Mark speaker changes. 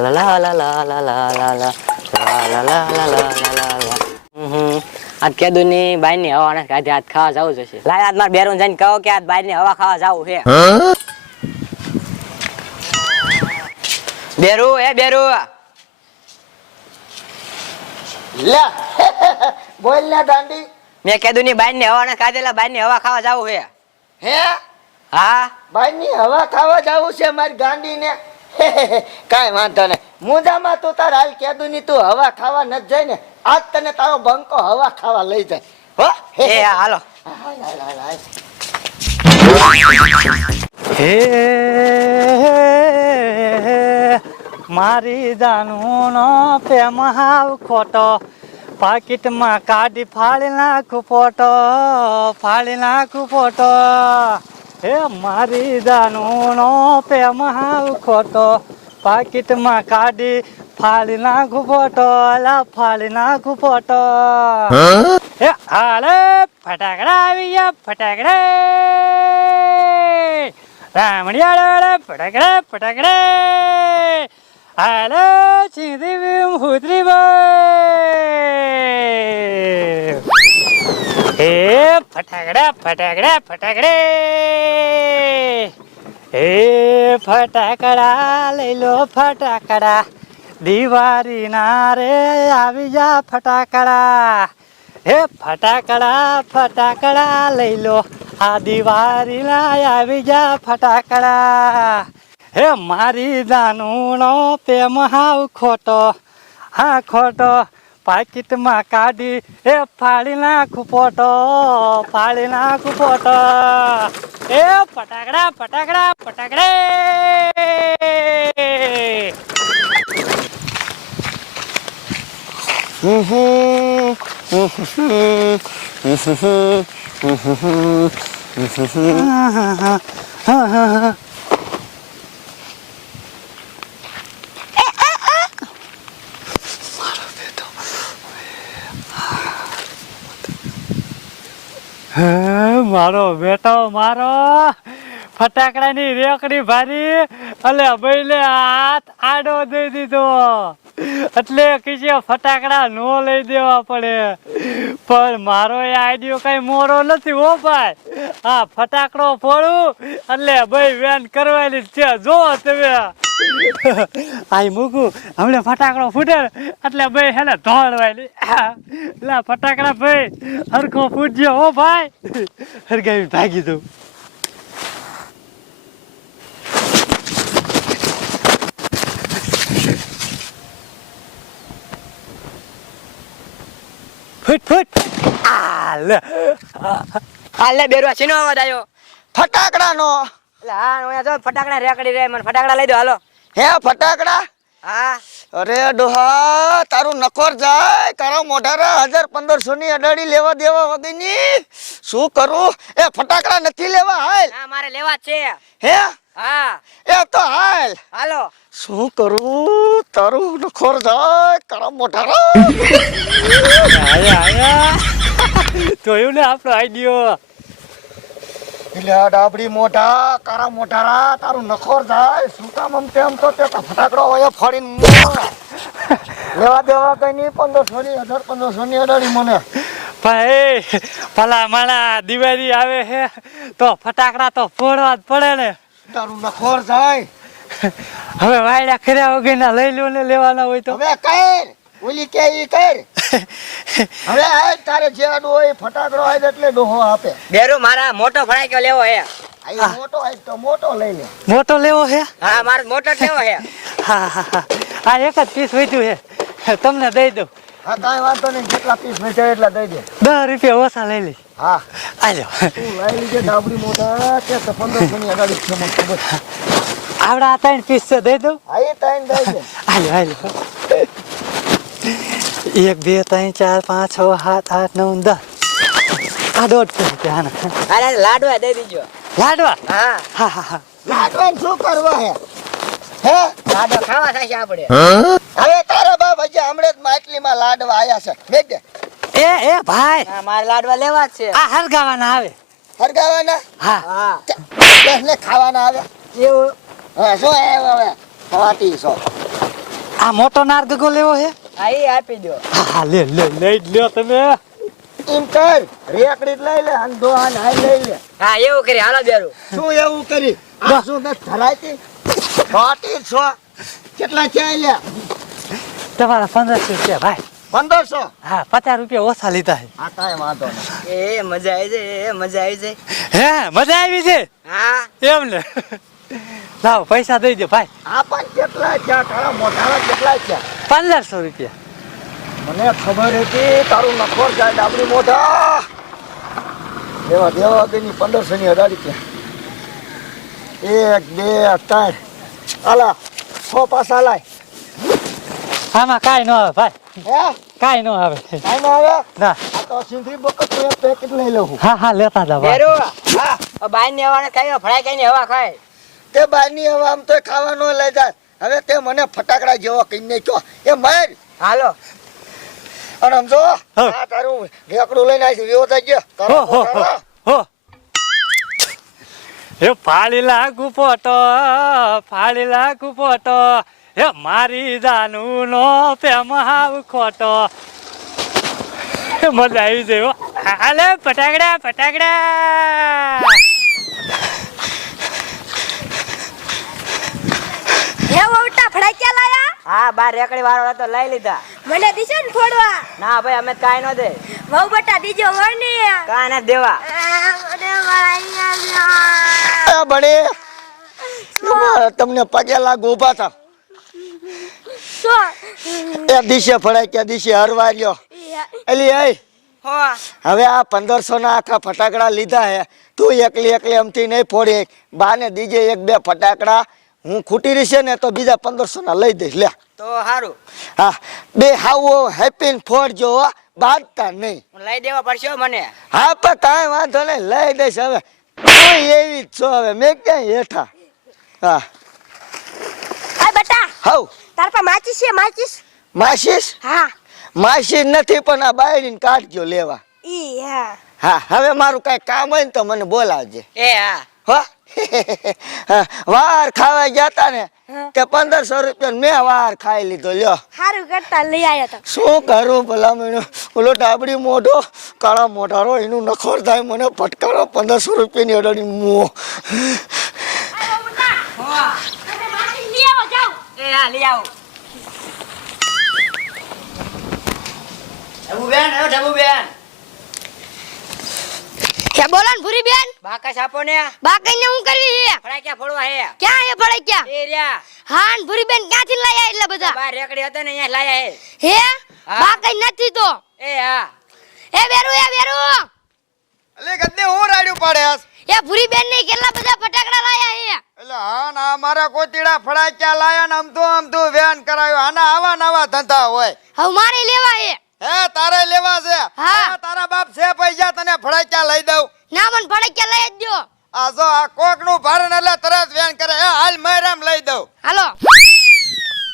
Speaker 1: la la la la la la la la la la la la. હમ. આજ કેદુની બાયની હવા નથી કે આજ બાયની હવા ખાવા જવું છે
Speaker 2: ને
Speaker 1: મેં કેદુની ખાવા જવું છે
Speaker 2: હે
Speaker 1: હા
Speaker 2: ભાઈની હવા ખાવા જવું છે મારી ગાંડી ને કાંઈ વાંધો નહીં. મુંજામાં તું તાર હાલ કેદું ની તું હવા ખાવા ન જાય ને આજ તને તારો બંકો હવા ખાવા લઈ જાય. હો?
Speaker 1: હાલ.
Speaker 3: હે મારી જાનુનો પ્રેમ હાવ ખોટો. પાકીટમાં કાઢી ફાળી નાખું ફોટો ફાળી નાખું ફોટો. હે મારી દાનુનો પ્રેમ હાવ ખોટો. પાકીટમાં કાઢી ફાળી નાખું ફોટો, અલા ફાળી નાખું ફોટો. હે હાલે, ફટાકડા આવી ગયા, ફટાકડા. રામડિયાળા ફટાકડે ફટાકડે. હાલો ચીંધી ભૂતરી હુતરી હે ફટાકડા ફટાકડા, ફટાકડે! હે ફટાકડા લઈ લો ફટાકડા દિવાળી ના રે આવી જા ફટાકડા. હે ફટાકડા ફટાકડા લઈ લો, આ દિવાળી ના આવી જા ફટાકડા. હે મારી જાનુનો પ્રેમ હાવ ખોટો, હા ખોટો પાકીટમાં કાઢી એ ફાળી નાખું પોટો ફાળી નાખું પોટો એ ફટાકડા ફટાકડા ફટાકડે હા હા હા હા હા મારો બેટો, મારો. ફટાકડાની રેકડી ભારી, અલે ભાઈ હાથ આડો દઈ દીધો. એટલે કીજે ફટાકડા નો લઈ દેવા પડે. પણ મારો એ આઈડિયો કઈ મોરો નથી હો ભાઈ. આ ફટાકડો ફોડું એટલે ભાઈ વેન કરવાની છે. જો તમે આઈ મૂકું. હમણે ફટાકડો ફૂટે એટલે ભાઈ હેને ધોળવાય લે. ફટાકડા ભાઈ, હરખો ફૂટજો હો ભાઈ. હરગાવી ભાગી દઉં. ફૂટ ફૂટ. આ લે.
Speaker 1: હા લે બેરુ આ શેનો અવાજ આવ્યો?
Speaker 2: ફટાકડાનો.
Speaker 1: હા જો ફટાકડા રેકડી રે મને ફટાકડા લઈ દો હાલો.
Speaker 2: હે ફટાકડા?
Speaker 1: હા.
Speaker 2: અરે ડોહા તારું નખોર જાય તારા મોઢારા હજાર પંદરસો ની અડાડી લેવા દેવા વગરની શું કરું? એ ફટાકડા નથી લેવા હાલ.
Speaker 1: ના મારે લેવા છે.
Speaker 2: હે?
Speaker 1: હા.
Speaker 2: એ તો હાલ.
Speaker 1: હાલો.
Speaker 2: શું કરું? તારું નખોર જાય તારા મોઢારા
Speaker 3: આયા આયા. જોયું ને આપણો આઈડિયો
Speaker 2: એટલે ડાબડી મોઢા કારા મોઢારા તારું નખોર જાય શું કામ આમ તેમ તો તે ફટાકડો હોય ફોડીને લેવા દેવા કઈ નહીં પંદરસો ની હજાર પંદરસો ની અડાડી મને.
Speaker 3: ભાઈ ભલા માણા દિવાળી આવે છે તો ફટાકડા તો ફોડવા જ પડે ને.
Speaker 2: તારું નખોર જાય.
Speaker 3: હવે વાયડા કર્યા વગરના લઈ લો ને લેવાના હોય તો.
Speaker 2: હવે કર ઓલી કે ઈ કર. હવે આ તારે જે આડું હોય ફટાકડો હોય એટલે ડોહો આપે.
Speaker 1: બેરો મારા મોટો ફટાક્યો લેવો હે.
Speaker 2: મોટો હોય તો મોટો લઈ લે.
Speaker 3: મોટો લેવો
Speaker 1: હા? મારે મોટો લેવો હે.
Speaker 3: હા હા હા. એક જ પીસ વધ્યું છે તમને દઈ દઉં.
Speaker 2: હા કાંઈ વાંધો નહીં. જેટલા પીસ વેચાય એટલા દઈ દે.
Speaker 3: દસ રૂપિયા ઓછા લઈ લઈ
Speaker 2: હા.
Speaker 3: આજો.
Speaker 2: તું લઈ લીજે ડાબડી મોટા કે તો પંદરસો ની અડાડી છે મને ખબર.
Speaker 3: આવડા આ ત્રણ પીસ છે દઈ દઉં.
Speaker 2: હા એ દઈ દે.
Speaker 3: હાલો હાલો એક બે ત્રણ ચાર પાંચ છ સાત આઠ નવ દસ આ દોઢ રૂપિયા
Speaker 1: અરે લાડવા દઈ દીજો
Speaker 3: લાડવા
Speaker 1: હા
Speaker 3: હા હા હા
Speaker 2: લાડવાનું શું કરવા હે? હે?
Speaker 1: લાડવા ખાવા થશે આપણે.
Speaker 2: હવે તારા બાપ હજી હમણાં જ માટલીમાં લાડવા આયા છે. દે
Speaker 3: એ એ ભાઈ!
Speaker 1: મારે લાડવા લેવા જ છે.
Speaker 3: આ હરગાવાના આવે.
Speaker 2: હરગાવાના?
Speaker 3: હા.
Speaker 1: હા.
Speaker 2: ને ખાવાના આવે?
Speaker 1: એવું?
Speaker 2: હા શું હે હવે? પાટી સો
Speaker 3: આ મોટો નાર્ગગો લેવો હે?
Speaker 1: હા એ આપી દો.
Speaker 3: હા હા લે લે લઈ લ્યો તમે.
Speaker 2: એમ કર રેકડી જ લઈ લે અને દો આને લઈ લે.
Speaker 1: હા એવું કરી હાલો બેરું.
Speaker 2: શું એવું કરી? આ શું દસ ધરાયતી? ફાટી છો. કેટલા છે લે
Speaker 3: તમારા પંદરસો રૂપિયા ભાઈ.
Speaker 2: પંદરસો?
Speaker 3: હા પચાસ રૂપિયા ઓછા લીધા છે.
Speaker 2: આ કાંઈ વાંધો નહીં.
Speaker 1: એ મજા આવી જાય એ મજા આવી જાય.
Speaker 3: હે મજા આવી છે?
Speaker 1: હા.
Speaker 3: એમ ને. લાવો પૈસા દઈ દો ભાઈ.
Speaker 2: આ પણ કેટલા છે તારા મોઢાના કેટલા છે
Speaker 3: પંદરસો રૂપિયા.
Speaker 2: મને ખબર હતી તારું નખોર જાય ડાબડી મોઢા. દેવા દેવા તેની પંદરસો ની અઢાર રૂપિયા એક બે ત્રણ. આલા છ પાસા લાય.
Speaker 3: આમાં કાંઈ ન આવે ભાઈ.
Speaker 2: હે?
Speaker 3: કાંઈ ન આવે.
Speaker 2: કાંઈ ના આવે?
Speaker 3: ના.
Speaker 2: તો સિંધરી બકત પેકેટ લઈ લઉં.
Speaker 3: હા હા લેતા જાવ
Speaker 1: બેરો હા બાઈ ને હવાને ખાઈ ફળાઈ કઈ હવા ખાય.
Speaker 2: તે બારની હવે આમ તો ખાવાનો લઈ જાય હવે તે મને ફટાકડા જેવો કહીને કયો એ મર.
Speaker 1: હાલો.
Speaker 2: અને સમજો
Speaker 3: હા.
Speaker 2: આ તારું ઢેકડું લઈને આવી વિવો થઈ ગયો. કરો
Speaker 3: હો હો
Speaker 2: પોતાનો.
Speaker 3: હો એ ફાળી લાગુ પોટો ફાળી લાગુ પોટો એ મારી જાનું નો પ્રેમ હાવ ખોટો. મજા આવી જાય હાલે ફટાકડા ફટાકડા
Speaker 4: હે લાયા?
Speaker 1: હા બાર રેકડી વાળો હતો લઈ લીધા.
Speaker 4: મને દીશો ને ફોડવા.
Speaker 1: ના ભાઈ અમે કાઈ નો દે.
Speaker 4: બહુ બટા દીજો વણી
Speaker 1: કાઈ દેવા.
Speaker 4: મને
Speaker 2: એ તમને પગે લાગુ ઊભા થા. એ દિશે ફળાય કે દિશે હરવા રહ્યો. એલી એ હવે આ પંદરસો ના આખા ફટાકડા લીધા હે. તું એકલી એકલી અમથી નહીં ફોડી. બાને દીજે એક બે ફટાકડા. હું ખૂટી રહીશે ને તો બીજા પંદરસો ના લઈ દઈશ લે
Speaker 1: તો સારું
Speaker 2: હા બે હાવો હેપી ફોડ જો બાંધતા નહીં.
Speaker 1: લઈ દેવા પડશે મને.
Speaker 2: હા પણ કાંઈ વાંધો નહીં લઈ દઈશ હવે. કોઈ એવી જ છો હવે મેં ક્યાંય હેઠા. હા.
Speaker 4: આ બેટા
Speaker 2: હાઉ
Speaker 4: તાર પા માચીસ છે માચીસ?
Speaker 2: માસીસ
Speaker 4: હા.
Speaker 2: માચીસ નથી પણ આ બાયડીને કાઢજો લેવા.
Speaker 4: ઈ હા.
Speaker 2: હા હવે મારું કાંઈ કામ હોય ને તો મને બોલાવજે.
Speaker 1: એ હા.
Speaker 2: હો? વાર ખાવા ગયા તા ને. તે પંદરસો રૂપિયા મેં વાર ખાઈ લીધો લ્યો.
Speaker 4: સારું કરતા લઈ આવ્યા તો.
Speaker 2: શું કરું ભલામણ ઓલો ડાબડી મોઢો કાળા મોઢારો એનું નખોર થાય મને ફટકારો પંદરસો રૂપિયાની અડાડી મો
Speaker 1: એ હા લઈ આવો. ઢબુ બેન ઢબુ બેન
Speaker 4: કે બોલો ને ભૂરી બેન
Speaker 1: બાકસ આપો ને?
Speaker 4: બાકઈ ને હું કરવી છે
Speaker 1: ફળા ક્યાં ફોડવા હે?
Speaker 4: ક્યાં હે ફળા ક્યાં
Speaker 1: એ રહ્યા.
Speaker 4: હાન ભૂરી બેન ક્યાંથી આવ્યા એટલે બધા?
Speaker 1: બાર રેકડી હતા ને અહીંયા લાયા હે.
Speaker 4: હે?
Speaker 1: હા.
Speaker 4: નથી તો?
Speaker 1: એ હા.
Speaker 4: એ બેરુ એ બેરુ
Speaker 2: અલે ગદ્દે હું રાડ્યું પાડ્યાસ?
Speaker 4: એ ભૂરી બેન ને કેટલા બધા ફટાકડા લાયા હે?
Speaker 2: એટલે હા ના મારા કોતીડા ફડાક્યા લાયા ને આમ તો વેન કરાયો. આના આવા નવા ધંધા હોય.
Speaker 4: હવે મારે લેવા હે?
Speaker 2: હે તારે લેવા છે.
Speaker 4: હા,
Speaker 2: તારા બાપ છે પૈસા તને ફળાક્યા લઈ દઉં.
Speaker 4: ના મને ફળાક્યા લઈ જ દો
Speaker 2: આ જો આ કોકનું ભારણ એટલે તરત વેણ કરે. હાલ મહેરામ લઈ દઉં.
Speaker 4: હાલો.